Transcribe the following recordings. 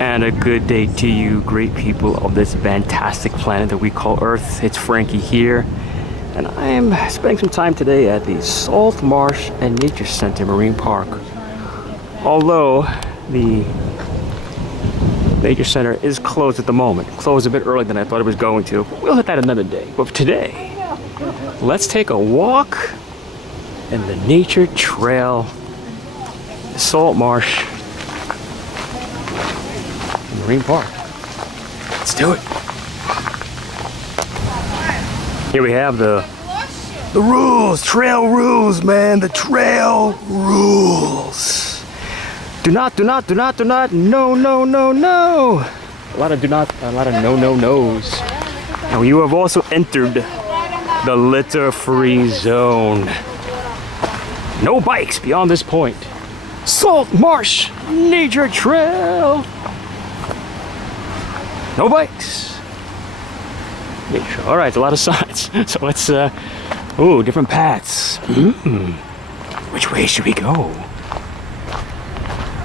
And a good day to you, great people of this fantastic planet that we call Earth. It's Frankie here, and I am spending some time today at the Salt Marsh and Nature Center Marine Park. Although the Nature Center is closed at the moment. Closed a bit earlier than I thought it was going to. We'll hit that another day. But today, let's take a walk in the nature trail, the Salt Marsh Marine Park. Let's do it. Here we have the rules, trail rules, man, the trail rules. Do not, no. A lot of no-nos. Now you have also entered the litter-free zone. No bikes beyond this point. Salt Marsh Nature Trail. No bikes. Nature. All right, a lot of signs. So let's, ooh, different paths. Which way should we go?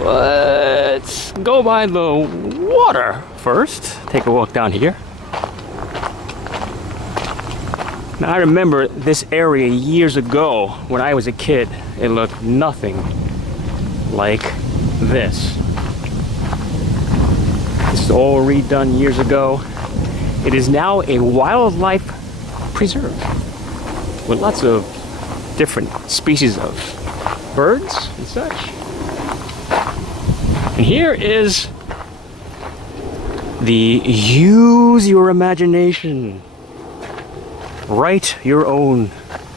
Let's go by the water first. Take a walk down here. Now I remember this area years ago when I was a kid. It looked nothing like this. This is all redone years ago. It is now a wildlife preserve with lots of different species of birds and such. And here is the use your imagination, write your own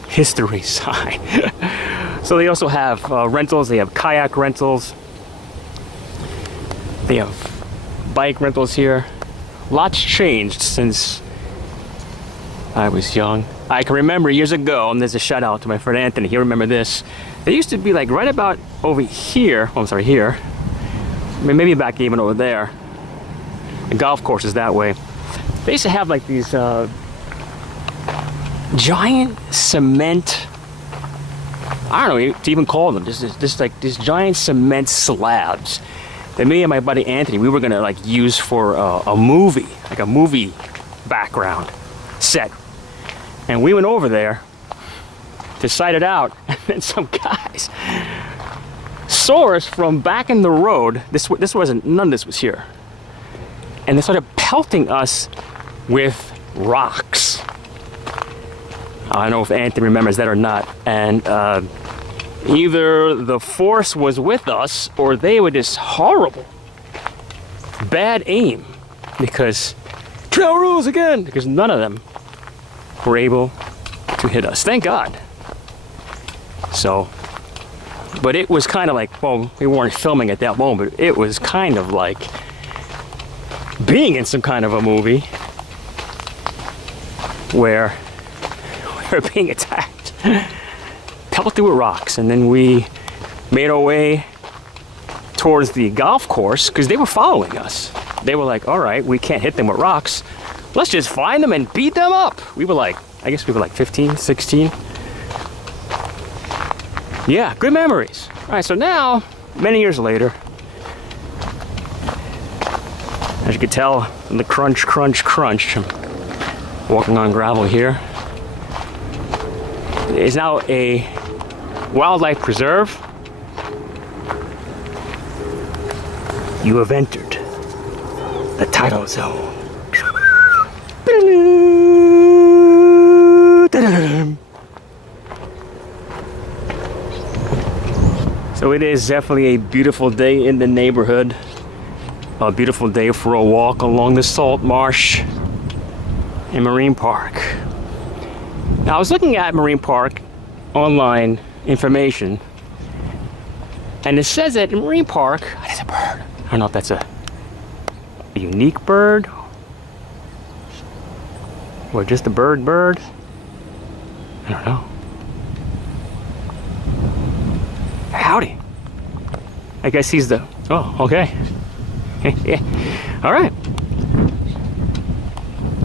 history sign. So they also have rentals. They have kayak rentals. They have bike rentals here. Lots changed since I was young. I can remember years ago, and there's a shout out to my friend Anthony, he'll remember this. They used to be like right about over here, oh, I'm sorry, here. Maybe back even over there. The golf course is that way. They used to have like these giant cement, I don't know to even call them, just like these giant cement slabs that me and my buddy Anthony, we were gonna like use for a movie, like a movie background set. And we went over there to sight it out, and then some guys saw us from back in the road. This wasn't, none of this was here. And they started pelting us with rocks. I don't know if Anthony remembers that or not. And either the force was with us or they were just horrible. Bad aim. Because trail rules again. Because none of them were able to hit us. Thank God. So, but it was kind of like, well, we weren't filming at that moment. It was kind of like being in some kind of a movie where we were being attacked, pelted with rocks, and then we made our way towards the golf course because they were following us. They were like, all right, we can't hit them with rocks. Let's just find them and beat them up. We were like, I guess we were like 15, 16. Yeah, good memories. All right, so now, many years later, as you can tell, the crunch, I'm walking on gravel here. It is now a wildlife preserve. You have entered the tidal zone. So it is definitely a beautiful day in the neighborhood. A beautiful day for a walk along the Salt Marsh and Marine Park. Now I was looking at Marine Park online information, and it says that in Marine Park, there's a bird. I don't know if that's a unique bird or just a bird. I don't know. Howdy. I guess he's the, oh, okay. Yeah. All right.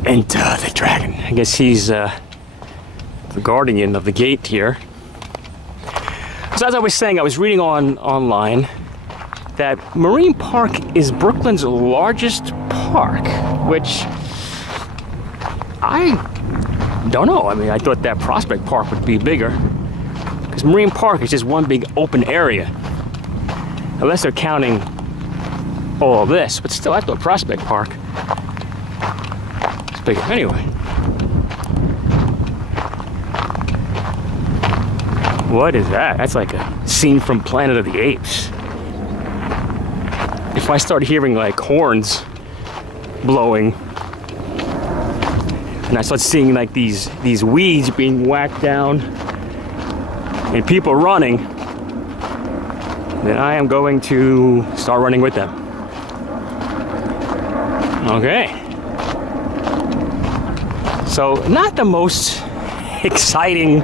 Enter the dragon. I guess he's the guardian of the gate here. So as I was saying, I was reading online that Marine Park is Brooklyn's largest park, which I don't know. I mean, I thought that Prospect Park would be bigger, because Marine Park is just one big open area, unless they're counting all of this. But still, I thought Prospect Park is bigger. Anyway, what is that? That's like a scene from Planet of the Apes. If I start hearing like horns blowing, and I start seeing like these weeds being whacked down and people running, then I am going to start running with them. Okay. So not the most exciting,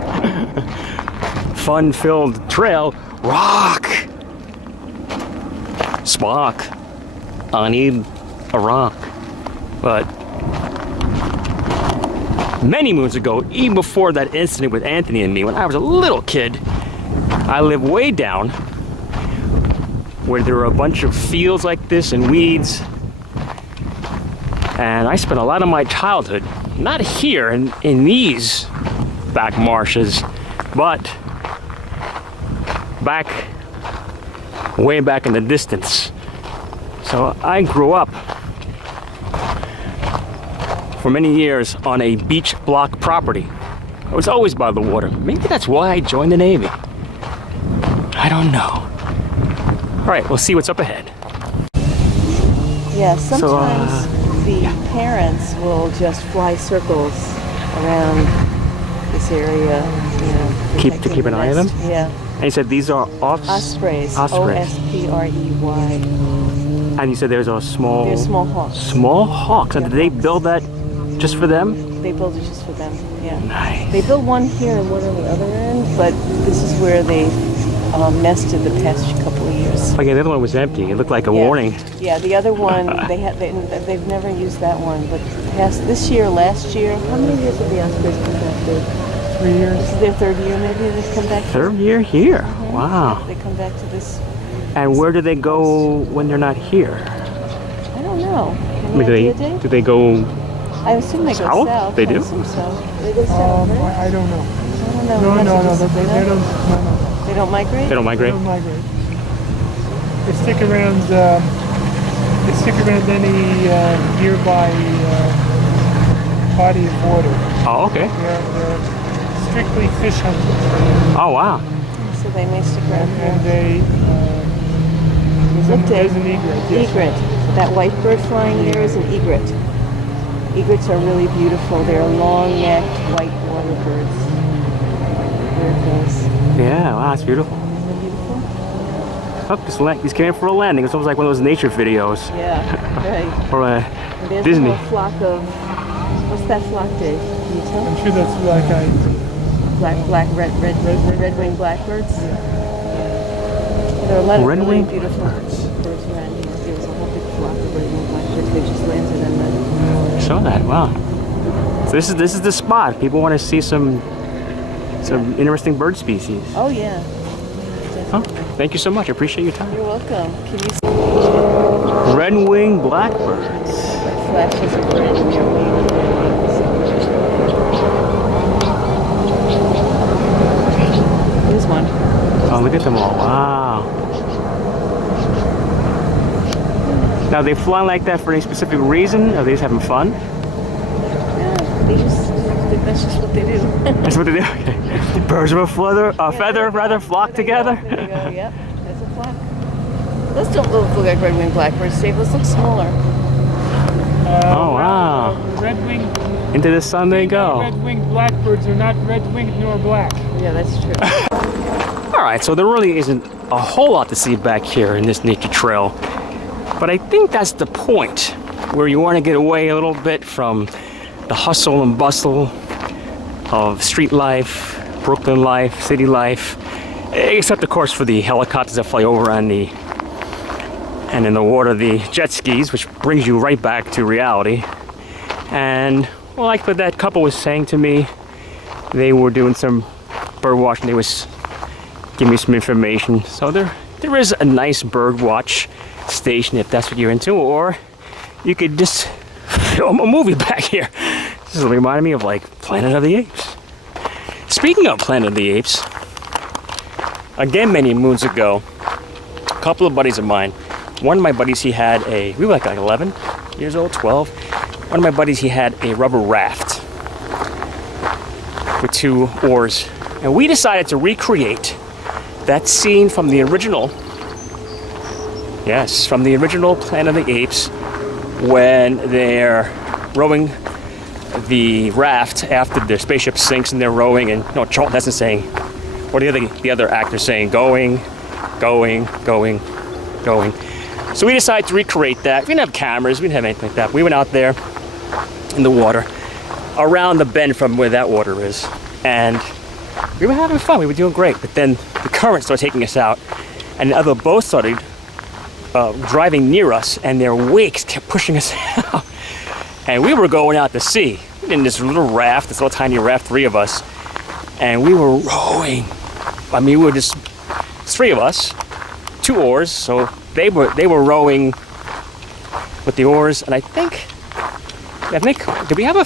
fun-filled trail. Rock! Spock, I need a rock. But many moons ago, even before that incident with Anthony and me, when I was a little kid, I lived way down where there were a bunch of fields like this and weeds. And I spent a lot of my childhood, not here in these back marshes, but way back in the distance. So I grew up for many years on a beach block property. I was always by the water. Maybe that's why I joined the Navy. I don't know. All right, we'll see what's up ahead. Yeah, sometimes the parents will just fly circles around this area, you know. Keep an eye on them? Yeah. And you said these are Ospreys. Ospreys. Osprey. And you said there's a small... They're small hawks. Small hawks. And Yeah, did they hawks. build that just for them? They build it just for them, yeah. Nice. They built one here and one on the other end, but this is where they nested the past couple of years. Okay, the other one was empty. It looked like a Yeah. warning. Yeah, the other one, they've never used that one, but last year, how many years have the Ospreys come back to? 3 years. This is their third year, maybe they've come back. Third year here. Mhm. Wow. They come back to this. And where do they go when they're not here? I don't know. I mean, Any idea, Dave? do they go... I assume they go South? south. They do? I assume so. They go south, right? I don't know. I don't know. No, Unless no, it no, just- they don't. No. They don't migrate? They don't They migrate? don't migrate. They stick around. They stick around any nearby body of water. Oh, okay. They're strictly fish hunters, Oh, wow. So they may stick around and here. they Look, Dave. there's an egret. Yes. Egret. That white bird flying there is an egret. Egrets are really beautiful. They're long-necked white water birds. There it goes. Yeah, wow, that's beautiful. Isn't it beautiful? Oh, he's came for a landing. It's almost like one of those nature videos. Yeah, right. Or And there's Disney. a whole flock of, what's that flock, Dave? Can you tell? I'm sure that's black eyed. Red-winged blackbirds. Yeah. There are a lot of really Red-winged beautiful birds around here. There was a whole big flock of red-winged blackbirds. They just landed in the... saw that. Wow. So this is the spot. People want to see some interesting bird species. Oh, yeah. Oh, thank you so much. I appreciate your time. You're welcome. Can you see Red-winged blackbirds. flashes of red in your wings? Here's one. Oh, look at them all. Wow. Now, they fly like that for any specific reason? Are they just having fun? Yeah, that's just what they do. That's what they do? Okay. Birds of a feather flock together? There you go, yep. That's a flock. Those don't look like red-winged blackbirds, Dave. Those look smaller. Oh, wow. Red-winged. Into the sun they go. Red-winged blackbirds are not red-winged nor black. Yeah, that's true. All right, so there really isn't a whole lot to see back here in this nature trail. But I think that's the point, where you want to get away a little bit from the hustle and bustle of street life, Brooklyn life, city life, except of course for the helicopters that fly over and in the water, the jet skis, which brings you right back to reality. And well, like what that couple was saying to me, they were doing some bird watching. They was giving me some information. So they're there is a nice bird watch station if that's what you're into, or you could just film a movie back here. This is reminding me of like Planet of the Apes. Speaking of Planet of the Apes, again many moons ago, a couple of buddies of mine, one of my buddies, we were like 11 years old, 12. One of my buddies, he had a rubber raft with 2 oars. And we decided to recreate that scene from the original, yes, from the original Planet of the Apes, when they're rowing the raft after the spaceship sinks and they're rowing, and Charlton Heston saying, what are the other actors saying? Going. So we decided to recreate that. We didn't have cameras, we didn't have anything like that. We went out there in the water, around the bend from where that water is, and we were having fun. We were doing great, but then the current started taking us out, and the other boats started driving near us, and their wakes kept pushing us out. And we were going out to sea in this little raft, this little tiny raft, 3 of us, and we were rowing. I mean, we were just 3 of us, 2 oars, so they were rowing with the oars, and I think, did we have a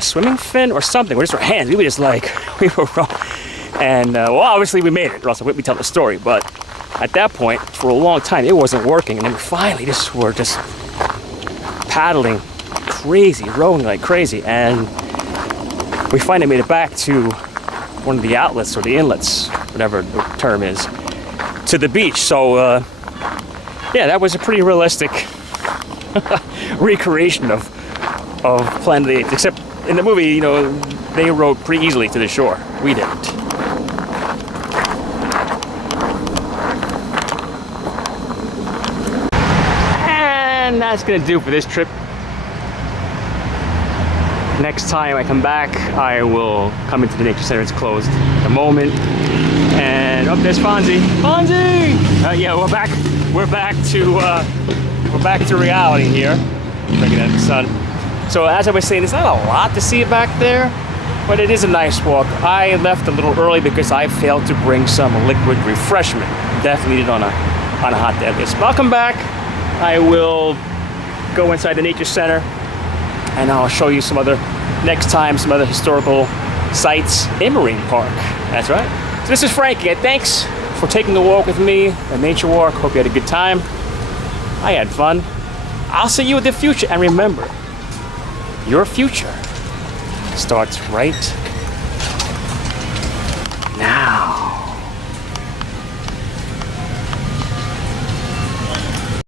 swimming fin or something? We're just our hands. We were just like, we were rowing. And well, obviously we made it, or else I wouldn't be telling the story. But at that point, for a long time, it wasn't working. And then finally, we're just paddling crazy, rowing like crazy. And we finally made it back to one of the outlets or the inlets, whatever the term is, to the beach. So, yeah, that was a pretty realistic recreation of Planet of the Apes. Except in the movie, they rowed pretty easily to the shore. We didn't. And that's gonna do for this trip. Next time I come back, I will come into the nature center. It's closed at the moment. And there's Fonzie. Fonzie! Yeah, we're back to reality here. Looking at the sun. So as I was saying, there's not a lot to see back there, but it is a nice walk. I left a little early because I failed to bring some liquid refreshment. Definitely needed on a hot day like this. But I'll come back. I will go inside the nature center, and I'll show you some other historical sites in Marine Park. That's right. So this is Frankie. Thanks for taking a walk with me, a nature walk. Hope you had a good time. I had fun. I'll see you in the future, and remember, your future starts right now.